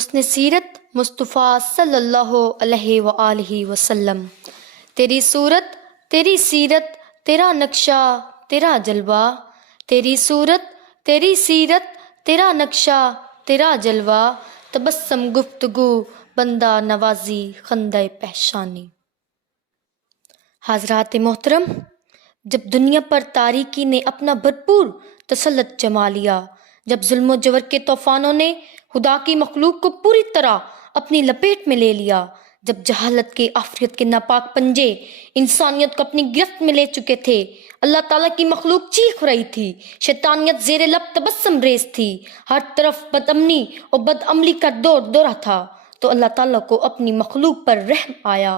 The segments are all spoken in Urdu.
حسن سیرت مصطفیٰ صلی اللہ علیہ وآلہ وسلم۔ تیری صورت تیری سیرت تیرا نقشہ تیرا جلوہ، تیری صورت تیری سیرت تیرا نقشہ تیرا جلوہ، تبسم گفتگو بندہ نوازی خندہ پیشانی۔ حضرات محترم، جب دنیا پر تاریکی نے اپنا بھرپور تسلط جما لیا، جب ظلم و جور کے طوفانوں نے خدا کی مخلوق کو پوری طرح اپنی لپیٹ میں لے لیا، جب جہالت کے آفریت کے ناپاک پنجے انسانیت کو اپنی گرفت میں لے چکے تھے، اللہ تعالیٰ کی مخلوق چیخ رہی تھی، شیطانیت زیر لب تبسم ریز تھی، ہر طرف بد امنی اور بد عملی کا دورہ تھا، تو اللہ تعالیٰ کو اپنی مخلوق پر رحم آیا،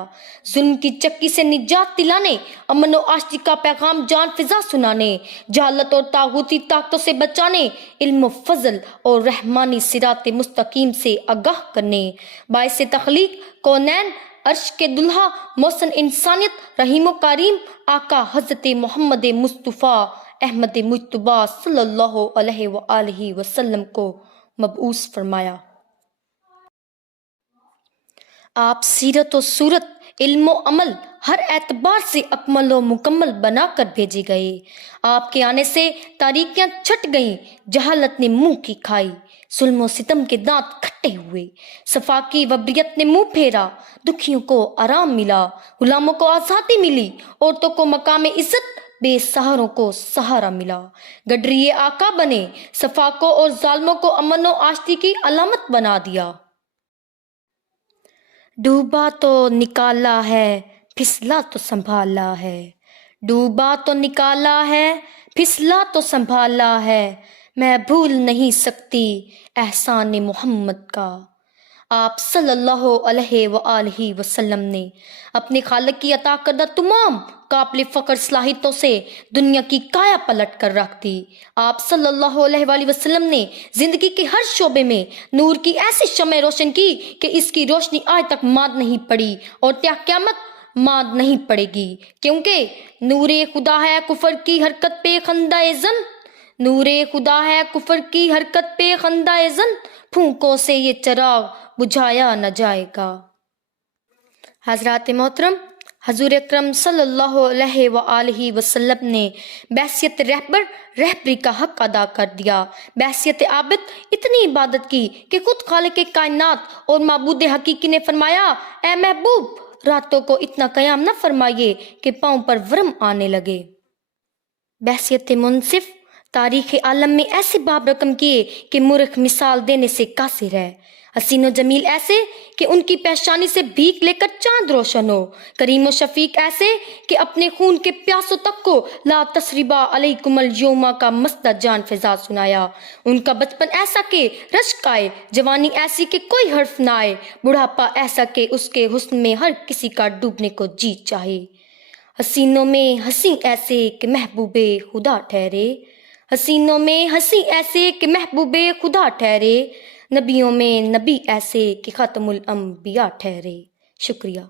ظلم کی چکی سے نجات دلانے، امن و آشتی کا پیغام جان فضا سنانے، جہالت اور طاغوتی طاقتوں سے بچانے، علم و فضل اور رحمانی صراط مستقیم سے آگاہ کرنے، باعث تخلیق کونین عرش کے دلہا محسن انسانیت رحیم و کریم آقا حضرت محمد مصطفیٰ احمد مجتبیٰ صلی اللہ علیہ وآلہ وسلم کو مبعوث فرمایا۔ آپ سیرت و صورت، علم و عمل ہر اعتبار سے اکمل و مکمل بنا کر بھیجے گئے۔ آپ کے آنے سے تاریکیاں چھٹ گئیں، جہالت نے منہ کی کھائی، ظلم و ستم کے دانت کھٹے ہوئے، صفا کی وبریت نے منہ پھیرا، دکھیوں کو آرام ملا، غلاموں کو آزادی ملی، عورتوں کو مقام عزت، بے سہاروں کو سہارا ملا، گڈریے آقا بنے، صفا کو اور ظالموں کو امن و آشتی کی علامت بنا دیا۔ ڈوبا تو نکالا ہے، پھسلا تو سنبھالا ہے، ڈوبا تو نکالا ہے، پھسلا تو سنبھالا ہے، میں بھول نہیں سکتی احسان محمد کا۔ آپ صلی اللہ علیہ وآلہ وسلم نے اپنے خالق کی عطا کردہ تمام قابل فخر صلاحیتوں سے دنیا کی کایا پلٹ کر رکھ دی۔ آپ صلی اللہ علیہ وآلہ وسلم نے زندگی کے ہر شعبے میں نور کی ایسی شمع روشن کی کہ اس کی روشنی آج تک ماند نہیں پڑی اور تا قیامت ماند نہیں پڑے گی، کیونکہ نور خدا ہے کفر کی حرکت پہ خندہ زن، نور خدا ہے کفر کی حرکت پہ خندہ زن، پھونکوں سے یہ چراغ بجھایا نہ جائے گا۔ حضرات محترم، حضور اکرم صلی اللہ علیہ وآلہ وسلم نے بحیثیت رہبر رہبری کا حق ادا کر دیا، بحیثیت عابد اتنی عبادت کی کہ خود خالق کائنات اور معبود حقیقی نے فرمایا، اے محبوب، راتوں کو اتنا قیام نہ فرمائیے کہ پاؤں پر ورم آنے لگے۔ بحیثیت منصف تاریخ عالم میں ایسے باب رقم کیے کہ مورخ مثال دینے سے قاصر ہے، حسین و جمیل ایسے کہ ان کی پیشانی سے بھیک لے کر چاند روشن ہو، کریم و شفیق ایسے کہ اپنے خون کے پیاسوں تک کو لا تثریبا علیکم الیوم کا مستہ جان فضا سنایا، ان کا بچپن ایسا کہ رشک آئے، جوانی ایسی کہ کوئی حرف نہ آئے، بڑھاپا ایسا کہ اس کے حسن میں ہر کسی کا ڈوبنے کو جی چاہے، حسینوں میں ہنسی ایسے کہ محبوب خدا ٹھہرے، حسینوں میں ہنسی ایسے کہ محبوب خدا ٹھہرے، نبیوں میں نبی ایسے کہ ختم الانبیاء ٹھہرے۔ شکریہ۔